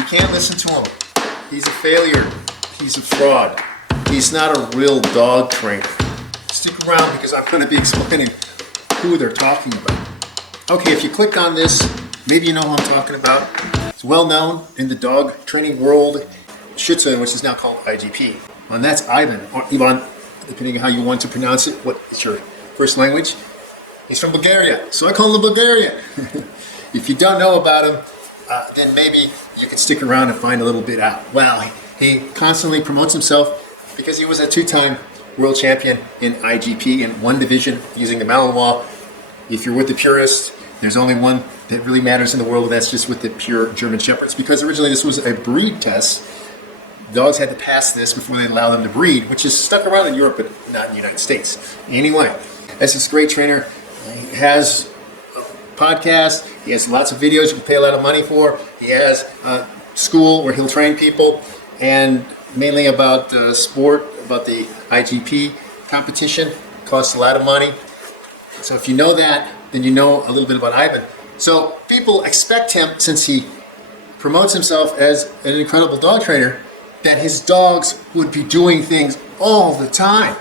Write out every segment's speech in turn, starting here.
You can't listen to him. He's a failure. He's a fraud. He's not a real dog trainer. Stick around because I'm going to be explaining who they're talking about. Okay, if you clicked on this, maybe you know who I'm talking about. It's well known in the dog training world, Shih Tzu, which is now called IGP. And that's Ivan, or Ivan, depending on how you want to pronounce it. What is your first language? He's from Bulgaria, so I call him Bulgaria. If you don't know about him, then maybe you can stick around and find a little bit out. Well, he constantly promotes himself because he was a two-time world champion in IGP in one division using the Malinois. If you're with the purists, there's only one that really matters in the world, and that's just with the pure German Shepherds, because originally this was a breed test. Dogs had to pass this before they allow them to breed, which is stuck around in Europe, but not in the United States. Anyway, as this great trainer, he has a podcast, he has lots of videos you can pay a lot of money for, he has a school where he'll train people, and mainly about sport, about the IGP competition. It costs a lot of money. So if you know that, then you know a little bit about Ivan. So people expect him, since he promotes himself as an incredible dog trainer, that his dogs would be doing things all the time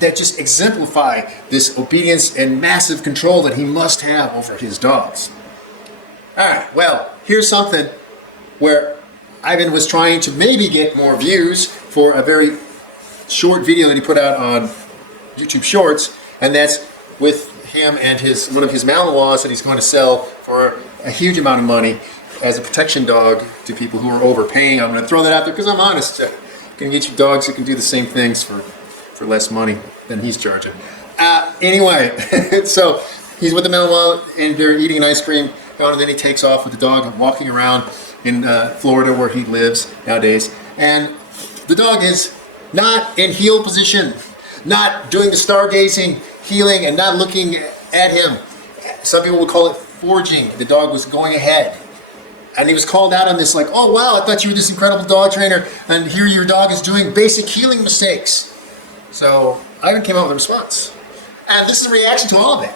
that just exemplify this obedience and massive control that he must have over his dogs. All right, well, here's something where Ivan was trying to maybe get more views for a very short video that he put out on YouTube Shorts, and that's with him and one of his Malinois that he's going to sell for a huge amount of money as a protection dog to people who are overpaying. I'm going to throw that out there because I'm honest. You can get you dogs that can do the same things for less money than he's charging. Anyway, so he's with the Malinois and they're eating an ice cream, and then he takes off with the dog walking around in Florida where he lives nowadays. And the dog is not in heel position, not doing the stargazing, heeling, and not looking at him. Some people would call it forging. The dog was going ahead. And he was called out on this like, oh wow, I thought you were this incredible dog trainer, and here your dog is doing basic heeling mistakes. So Ivan came out with a response. And this is a reaction to all of that.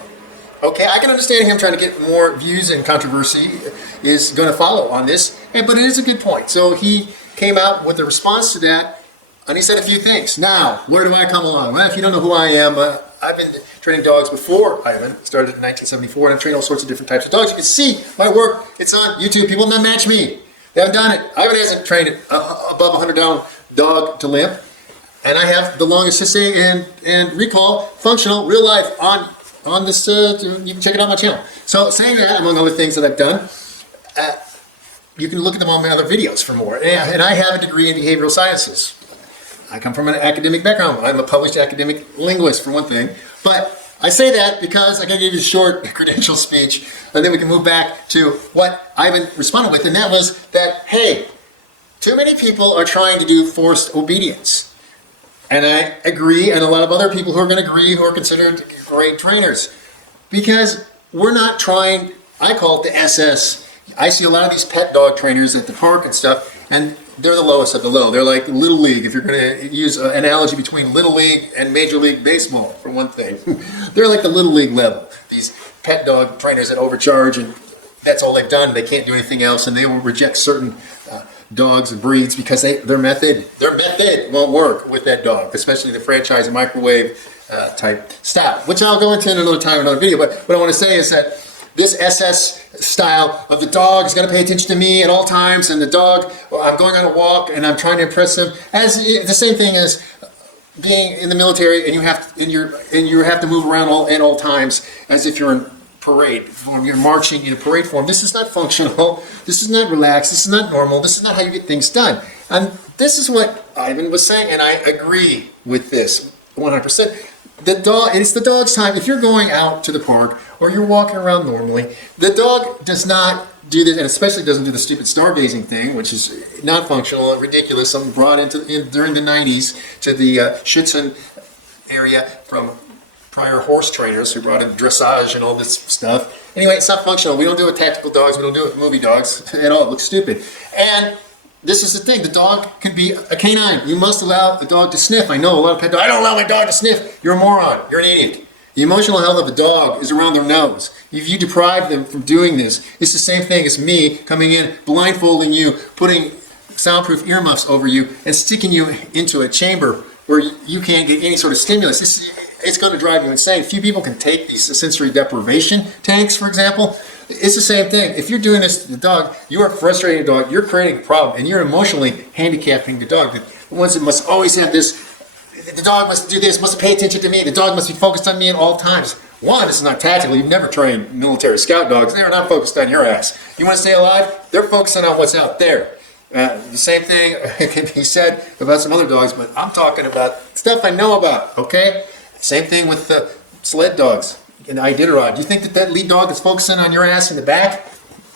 Okay, I can understand him trying to get more views, and controversy is going to follow on this, but it is a good point. So he came out with a response to that, and he said a few things. Now, where do I come along? Well, if you don't know who I am, I've been training dogs before Ivan. Started in 1974, and I've trained all sorts of different types of dogs. You can see my work. It's on YouTube. People not match me. They haven't done it. Ivan hasn't trained above a 100-pound dog to limp, and I have the longest hissing and recall, functional, real life on this. You can check it out on my channel. So saying that, among other things that I've done, you can look at them on my other videos for more. And I have a degree in behavioral sciences. I come from an academic background. I'm a published academic linguist, for one thing. But I say that because I got to give you a short credential speech, and then we can move back to what Ivan responded with, and that was that, hey, too many people are trying to do forced obedience. And I agree, and a lot of other people who are going to agree, who are considered great trainers. Because we're not trying, I call it the SS. I see a lot of these pet dog trainers at the park and stuff, and they're the lowest of the low. They're like Little League, if you're going to use an analogy between Little League and Major League Baseball, for one thing. They're like the Little League level. These pet dog trainers that overcharge, and that's all they've done. They can't do anything else, and they will reject certain dogs and breeds because their method won't work with that dog, especially the franchise and microwave type style, which I'll go into in another time, in another video. But what I want to say is that this SS style of the dog is going to pay attention to me at all times, and the dog, I'm going on a walk and I'm trying to impress him, as the same thing as being in the military, and you have to move around at all times as if you're in parade form. You're marching in a parade form. This is not functional. This is not relaxed. This is not normal. This is not how you get things done. And this is what Ivan was saying, and I agree with this 100%. It's the dog's time. If you're going out to the park or you're walking around normally, the dog does not do this, and especially doesn't do the stupid stargazing thing, which is not functional and ridiculous. Something brought during the 90s to the Shih Tzu area from prior horse trainers who brought in dressage and all this stuff. Anyway, it's not functional. We don't do it with tactical dogs. We don't do it with movie dogs at all. It looks stupid. And this is the thing. The dog can be a canine. You must allow the dog to sniff. I know a lot of pet dogs, I don't allow my dog to sniff. You're a moron. You're an idiot. The emotional health of a dog is around their nose. If you deprive them from doing this, it's the same thing as me coming in, blindfolding you, putting soundproof earmuffs over you, and sticking you into a chamber where you can't get any sort of stimulus. It's going to drive you insane. Few people can take these sensory deprivation tanks, for example. It's the same thing. If you're doing this to the dog, you are frustrating the dog, you're creating a problem, and you're emotionally handicapping the dog. The ones that must always have this, the dog must do this, must pay attention to me, the dog must be focused on me at all times. One, this is not tactical. You've never trained military scout dogs. They're not focused on your ass. You want to stay alive? They're focusing on what's out there. The same thing can be said about some other dogs, but I'm talking about stuff I know about, okay? Same thing with sled dogs and Iditarod. Do you think that lead dog is focusing on your ass in the back?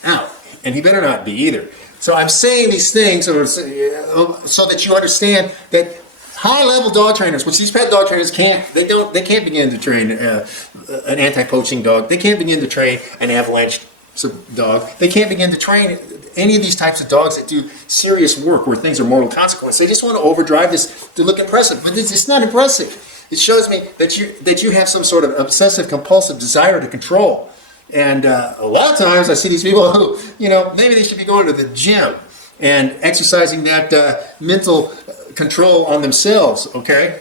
No, and he better not be either. So I'm saying these things so that you understand that high-level dog trainers, which these pet dog trainers can't begin to train an anti-poaching dog. They can't begin to train an avalanche dog. They can't begin to train any of these types of dogs that do serious work where things are mortal consequence. They just want to overdrive this to look impressive, but it's not impressive. It shows me that you have some sort of obsessive compulsive desire to control. And a lot of times I see these people who, maybe they should be going to the gym and exercising that mental control on themselves, okay?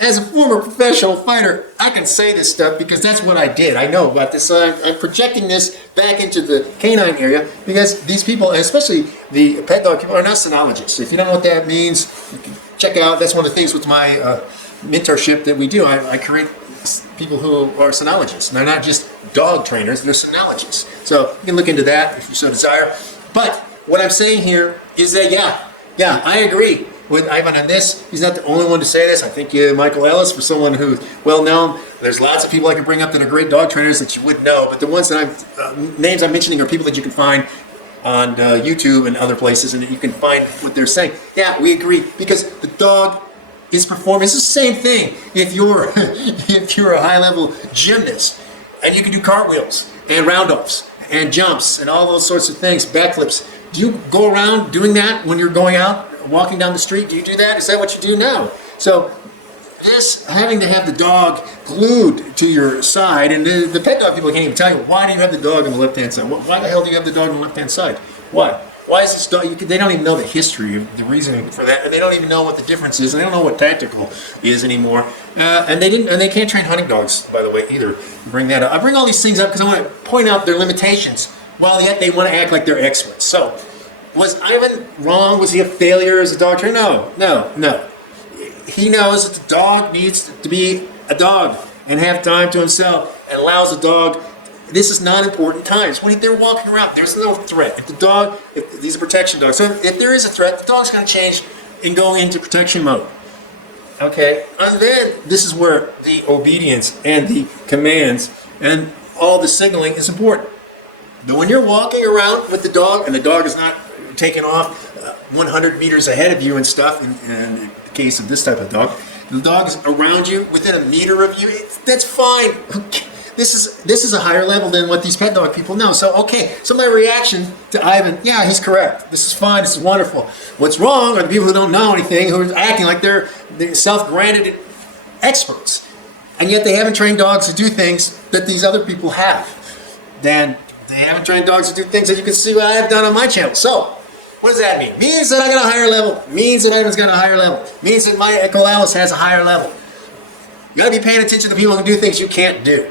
As a former professional fighter, I can say this stuff because that's what I did. I know about this. So I'm projecting this back into the canine area because these people, and especially the pet dog people, are not cynologists. If you don't know what that means, you can check out. That's one of the things with my mentorship that we do. I create people who are cynologists. And they're not just dog trainers, they're cynologists. So you can look into that if you so desire. But what I'm saying here is that, yeah, I agree with Ivan on this. He's not the only one to say this. I think Michael Ellis, for someone who's well known, there's lots of people I can bring up that are great dog trainers that you would know, but the ones that names I'm mentioning are people that you can find on YouTube and other places, and that you can find what they're saying. Yeah, we agree, because the dog is performing. It's the same thing if you're a high-level gymnast and you can do cartwheels and round-offs and jumps and all those sorts of things, backflips. Do you go around doing that when you're going out, walking down the street? Do you do that? Is that what you do now? So this having to have the dog glued to your side, and the pet dog people can't even tell you, why do you have the dog on the left-hand side? Why the hell do you have the dog on the left-hand side? Why? Why is this dog? They don't even know the history of the reasoning for that, and they don't even know what the difference is, and they don't know what tactical is anymore. And they can't train hunting dogs, by the way, either. Bring that up. I bring all these things up because I want to point out their limitations, while yet they want to act like they're experts. So, was Ivan wrong? Was he a failure as a dog trainer? No. He knows that the dog needs to be a dog and have time to himself, and allows the dog. This is not important times. When they're walking around, there's no threat. If these are protection dogs, so if there is a threat, the dog's going to change and go into protection mode. Okay, and then this is where the obedience and the commands and all the signaling is important. But when you're walking around with the dog, and the dog is not taking off 100 meters ahead of you and stuff, in the case of this type of dog, the dog is around you, within a meter of you, that's fine. This is a higher level than what these pet dog people know. So, so my reaction to Ivan, yeah, he's correct. This is fine. This is wonderful. What's wrong are the people who don't know anything, who are acting like they're self-granted experts, and yet they haven't trained dogs to do things that these other people have. Then they haven't trained dogs to do things that you can see what I have done on my channel. So, what does that mean? Means that I got a higher level. Means that Ivan's got a higher level. Means that my Michael Ellis has a higher level. You got to be paying attention to people who do things you can't do.